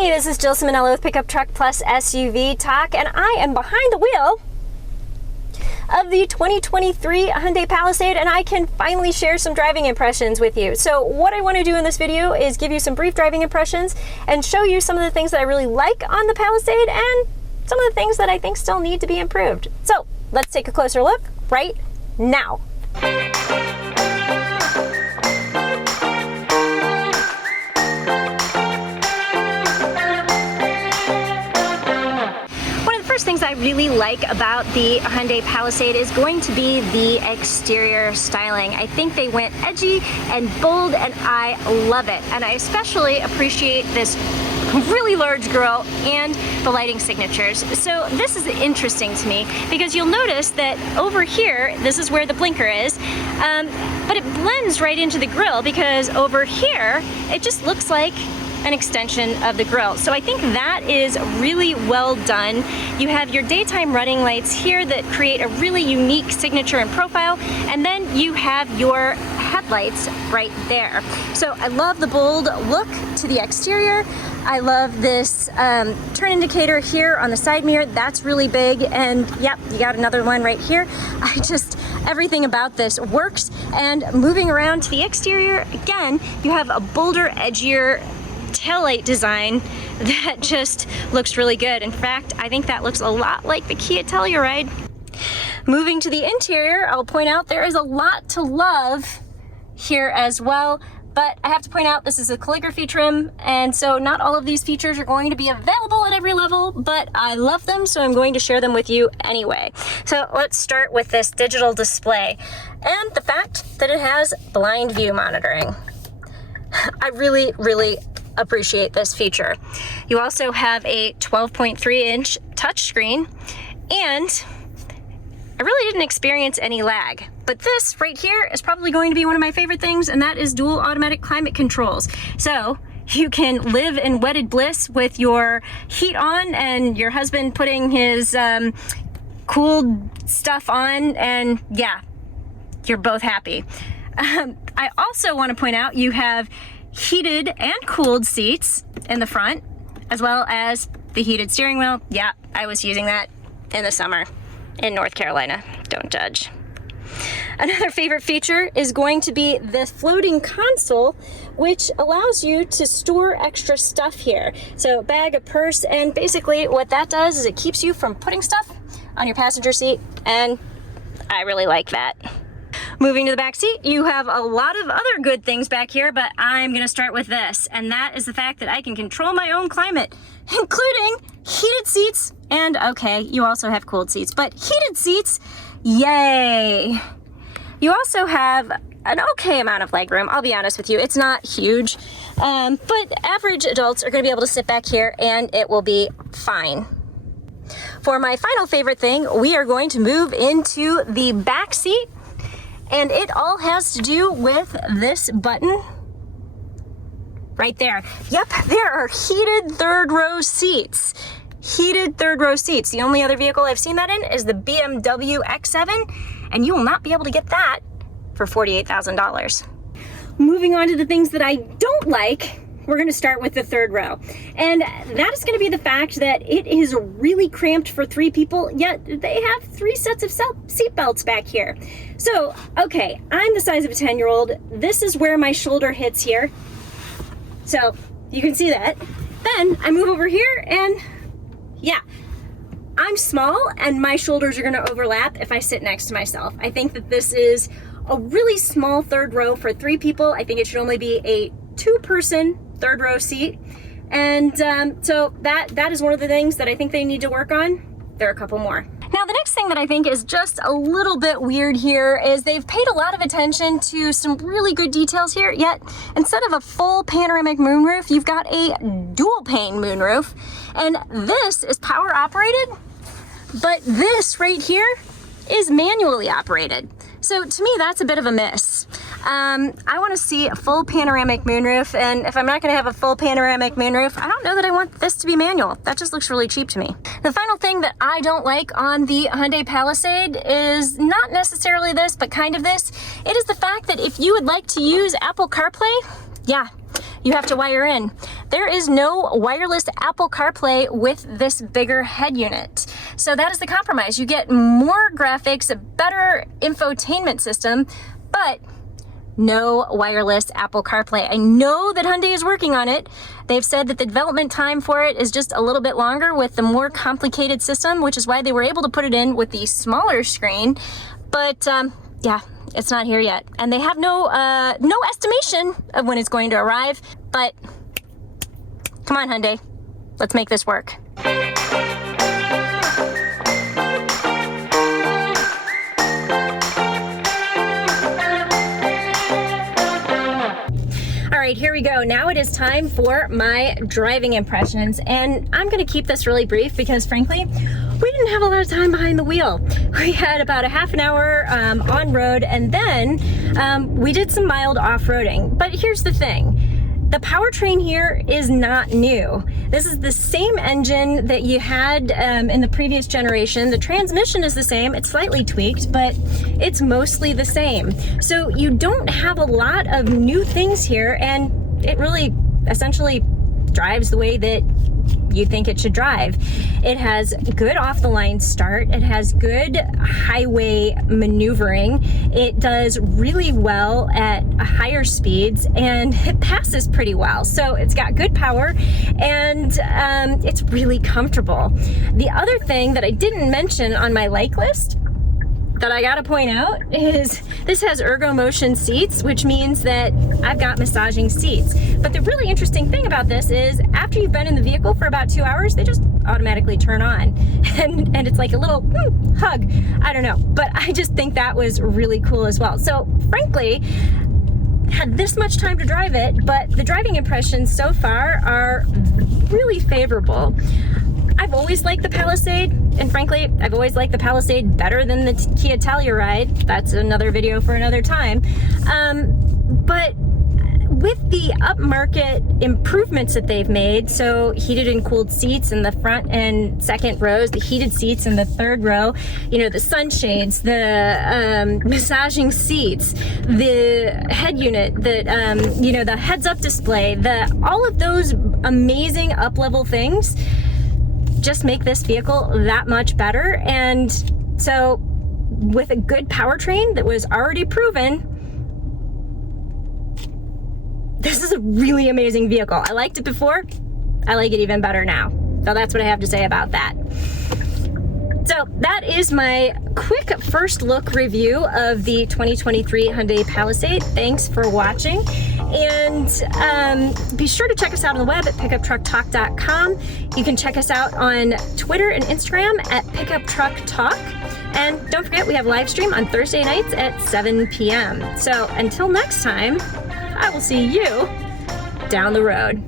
Hey, this is Jill Ciminillo with Pickup Truck Plus SUV Talk, and I am behind the wheel of the 2023 Hyundai Palisade, and I can finally share some driving impressions with you. So what I want to do in this video is give you some brief driving impressions and show you some of the things that I really like on the Palisade and some of the things that I think still need to be improved. So let's take a closer look right now. Things I really like about the Hyundai Palisade is going to be the exterior styling. I think they went edgy and bold, and I love it. And I especially appreciate this really large grille and the lighting signatures. So this is interesting to me because you'll notice that over here, this is where the blinker is, but it blends right into the grille because over here, it just looks like an extension of the grille. So I think that is really well done. You have your daytime running lights here that create a really unique signature and profile, and then you have your headlights right there. So I love the bold look to the exterior. I love this turn indicator here on the side mirror. That's really big, and yep, you got another one right here. Everything about this works. And moving around to the exterior, again, you have a bolder, edgier taillight design that just looks really good. In fact, I think that looks a lot like the Kia Telluride. Moving to the interior, I'll point out there is a lot to love here as well, but I have to point out this is a calligraphy trim, and so not all of these features are going to be available at every level, but I love them, so I'm going to share them with you anyway. So let's start with this digital display and the fact that it has blind view monitoring. I really appreciate this feature. You also have a 12.3-inch touchscreen, and I really didn't experience any lag. But this right here is probably going to be one of my favorite things, and that is dual automatic climate controls. So you can live in wedded bliss with your heat on and your husband putting his cool stuff on, and yeah, you're both happy. I also want to point out you have heated and cooled seats in the front, as well as the heated steering wheel. Yeah, I was using that in the summer in North Carolina. Don't judge. Another favorite feature is going to be the floating console, which allows you to store extra stuff here. So bag, a purse, and basically what that does is it keeps you from putting stuff on your passenger seat, and I really like that. Moving to the back seat, you have a lot of other good things back here, but I'm gonna start with this, and that is the fact that I can control my own climate, including heated seats, and okay, you also have cooled seats, but heated seats, yay! You also have an okay amount of legroom. I'll be honest with you, it's not huge, but average adults are gonna be able to sit back here and it will be fine. For my final favorite thing, we are going to move into the back seat, and it all has to do with this button right there. Yep, there are heated third row seats. Heated third row seats. The only other vehicle I've seen that in is the BMW X7, and you will not be able to get that for $48,000. Moving on to the things that I don't like, we're gonna start with the third row. And that is gonna be the fact that it is really cramped for 3 people, yet they have 3 sets of seat belts back here. So, okay, I'm the size of a 10-year-old. This is where my shoulder hits here. So, you can see that. Then I move over here and yeah, I'm small and my shoulders are gonna overlap if I sit next to myself. I think that this is a really small third row for 3 people. I think it should only be a 2-person third row seat, and so that is one of the things that I think they need to work on. There are a couple more. Now the next thing that I think is just a little bit weird here is they've paid a lot of attention to some really good details here, yet instead of a full panoramic moonroof, you've got a dual pane moonroof, and this is power operated, but this right here is manually operated. So to me, that's a bit of a miss. I want to see a full panoramic moonroof, and if I'm not going to have a full panoramic moonroof, I don't know that I want this to be manual. That just looks really cheap to me. The final thing that I don't like on the Hyundai Palisade is not necessarily this, but kind of this. It is the fact that if you would like to use Apple CarPlay, yeah, you have to wire in. There is no wireless Apple CarPlay with this bigger head unit. So that is the compromise. You get more graphics, a better infotainment system, but no wireless Apple CarPlay. I know that Hyundai is working on it. They've said that the development time for it is just a little bit longer with the more complicated system, which is why they were able to put it in with the smaller screen. But yeah, it's not here yet. And they have no estimation of when it's going to arrive. But come on, Hyundai, let's make this work. All right, here we go. Now it is time for my driving impressions, and I'm gonna keep this really brief because frankly, we didn't have a lot of time behind the wheel. We had about a half an hour on road, and then we did some mild off-roading. But here's the thing. The powertrain here is not new. This is the same engine that you had in the previous generation. The transmission is the same, it's slightly tweaked, but it's mostly the same. So you don't have a lot of new things here, and it really essentially drives the way that you think it should drive. It has good off-the-line start. It has good highway maneuvering. It does really well at higher speeds, and it passes pretty well. So it's got good power, and it's really comfortable. The other thing that I didn't mention on my like list that I gotta point out is this has ergo motion seats, which means that I've got massaging seats. But the really interesting thing about this is after you've been in the vehicle for about 2 hours, they just automatically turn on. And it's like a little hug. I don't know, but I just think that was really cool as well. So frankly, had this much time to drive it, but the driving impressions so far are really favorable. I've always liked the Palisade, and frankly, I've always liked the Palisade better than the Kia Telluride. That's another video for another time. But with the upmarket improvements that they've made, so heated and cooled seats in the front and second rows, the heated seats in the third row, you know, the sunshades, the massaging seats, the head unit, the you know, the heads-up display, all of those amazing up-level things just make this vehicle that much better. And so with a good powertrain that was already proven, this is a really amazing vehicle. I liked it before, I like it even better now. So that's what I have to say about that. So that is my quick first look review of the 2023 Hyundai Palisade. Thanks for watching. And be sure to check us out on the web at pickuptrucktalk.com. You can check us out on Twitter and Instagram at pickuptrucktalk. And don't forget, we have live stream on Thursday nights at 7 p.m. So until next time, I will see you down the road.